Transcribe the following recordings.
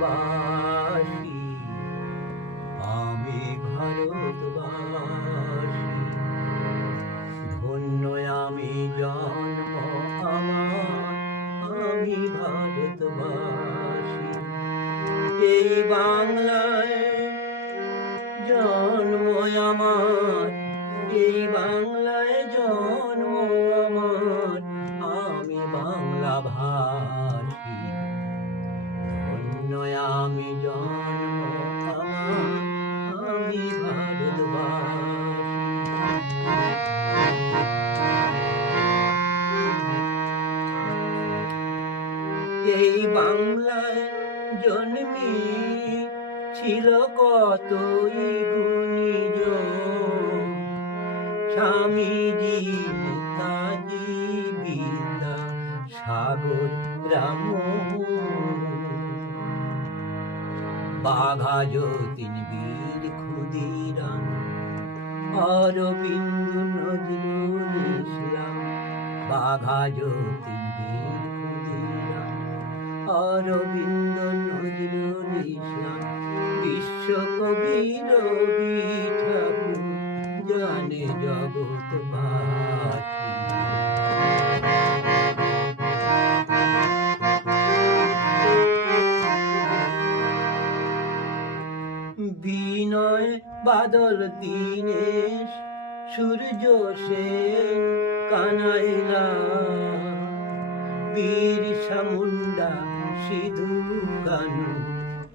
ভারতবাসী, আমি ভারতবাসী। ধন্য আমি জন্ম আমার, আমি ভারতবাসী। এই বাংলায় জন্ম আমার, এই বাংলায় এই বাংলায় জন্মে ছিল কতই গুণীজন স্বামীজি, নেতাজি, বিদ্যা, সাগর রাম বাঘা, যতীন, বীর, ক্ষুদিরাম, অরবিন্দ, নজরুল ইসলাম। বাঘা, যতীন অরবিন্দ নজরুল ইসলাম বিশ্বকবি রবি ঠাকুর জানে জগৎবাসী বিনয় বাদল দীনেশ, সূর্য সেন কানাইলা। বীর সামুন্ডা সিধু কানু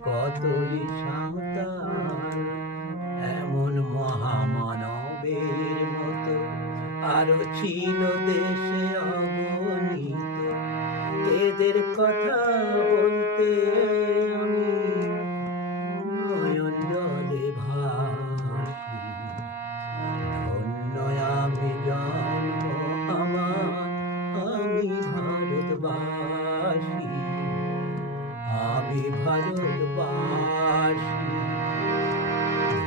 কতই সাঁতার এমন মহামানবের মতো আরও ছিল দেশে অগণিত। এদের কথা আমি ভারতবাসী।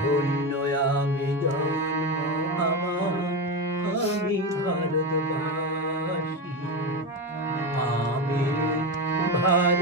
ধন্য আমি জন্ম আমার আমি ভারতবাসী। আমি ভারত